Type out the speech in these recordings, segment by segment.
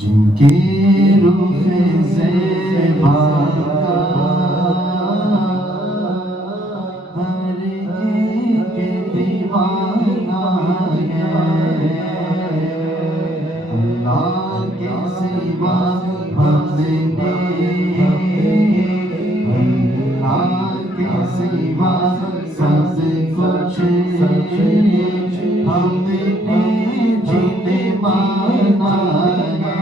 جن کی روح زیبا ہر ایک دیوانہ ہے، اللہ کے سوا ہم نے، اللہ کے سوا سب کچھ ہم نے جینے مانا ہے،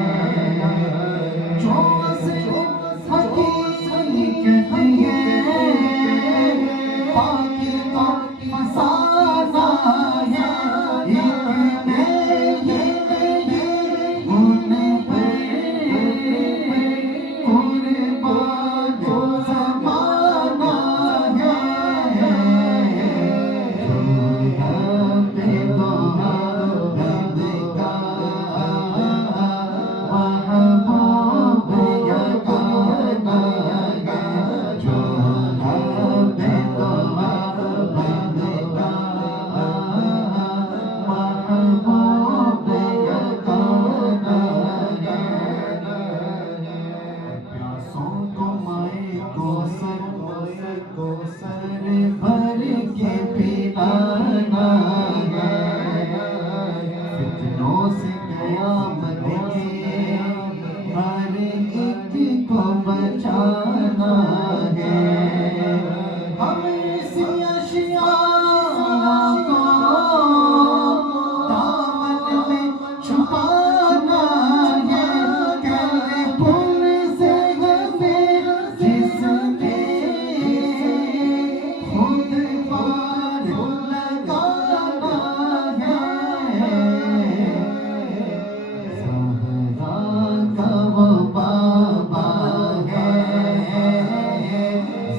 جو حقیقت ہے پاکی کا فسانہ ہے، ایک نہیں ان پر قربان زمانہ ہے، ہر ایک کو بچانا ہے، ہم ایسی اشیاء کو دامن میں چھپانا ہے، کرنے پھول سے ہمیں جس نے خود پار لگانا ہے، زہرا کا وہ بابا ہے،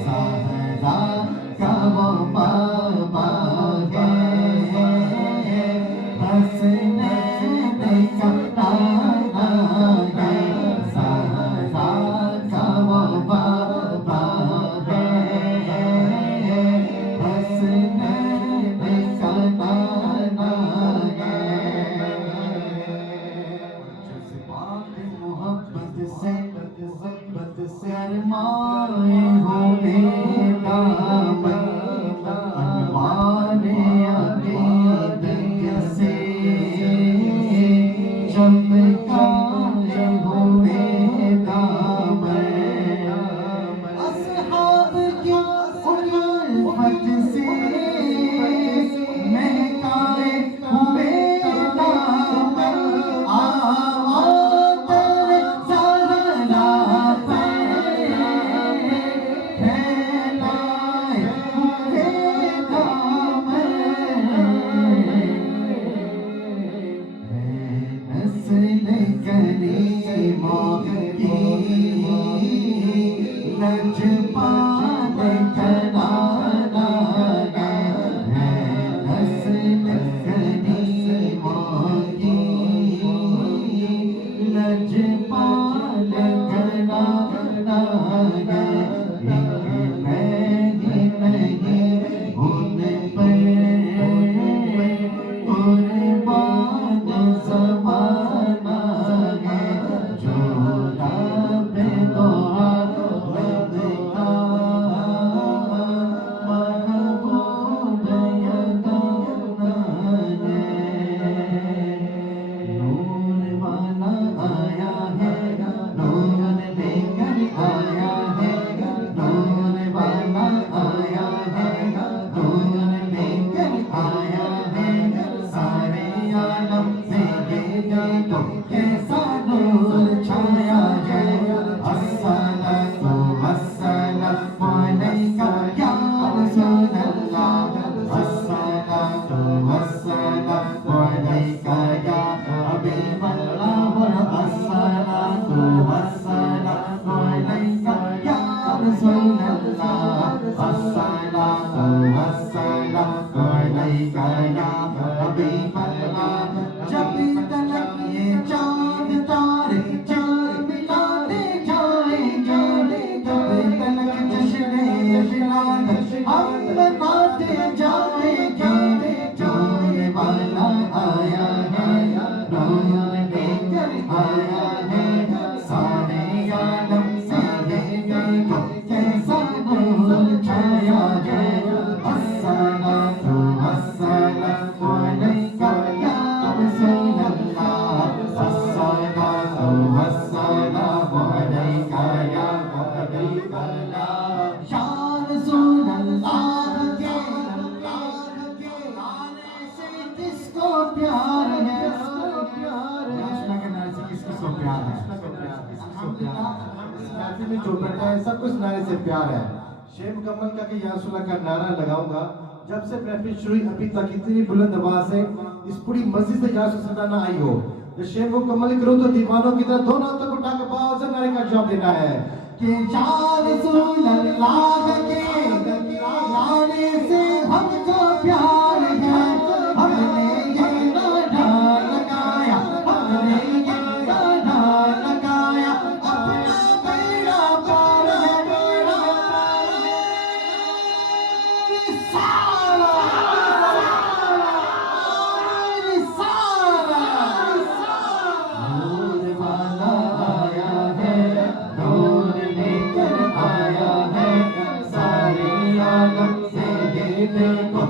زہرا کا وہ بابا ہے، حسنین کا نانا ہے، زہرا کا وہ بابا ہے، حسنین کا نانا ہے، جذبات محبت سے ارمائے ہوئے دامن، انوار عقیدت سے چمکائے ہوئے دامن، اصحاب کی الفت سے مہکائے ہوئے دامن، لجپال کرانا ہے، نسل کریموں کی لجپال کرانا ہے، ایک نہیں ان پر قربان زمانہ ہے، جو رب دعا محبوب یگانہ ہے، نور والا آیا ہے، نور لے کر آیا ہے، نور والا آیا ہے، نور لے کر آیا ہے، سارے عالم میں یہ دیکھو کیسا نور چھایا ہے، الصلاۃ والسلام علیکہ یا رسول اللہ، الصلاۃ والسلام علیکہ یا حبیب اللہ، الصلاۃ والسلام علیکہ یا رسول اللہ، الصلاۃ والسلام علیکہ یا حبیب اللہ، جب تلک یہ چاند تارے چار ملاتے جائیں گے، جب تلک جشن ولادت ہم مناتے جائیں گے، نور والا آیا ہے، نور لے کر آیا ہے، پیار ہے. الحمدللہ اس محفل میں جو بیٹھا ہے سب کو اس نعرے سے پیار ہے. شعر مکمل کر کے یا رسول اللہ کا نعرہ لگاؤں گا. جب سے محفل شروع ہوئی ابھی تک اتنی بلند آواز سے اس پوری مسجد سے یا رسول اللہ نہ آئی ہو. جب شعر مکمل کروں تو دیوانوں کی طرح دونوں ہاتھوں کو اٹھا کے باوزن نعرے کا جواب دینا ہے کہ یا رسول اللہ کے نعرے سے ہم کو پیار ہے. ہم نے یہ نعرہ لگایا, ہم نے یہ نعرہ لگایا, اپنا بیڑا پار ہے, بیڑا پار ہے. رسالہ, نور والا آیا ہے, نور لے کر آیا ہے, سارے عالم سے یہ دیکھو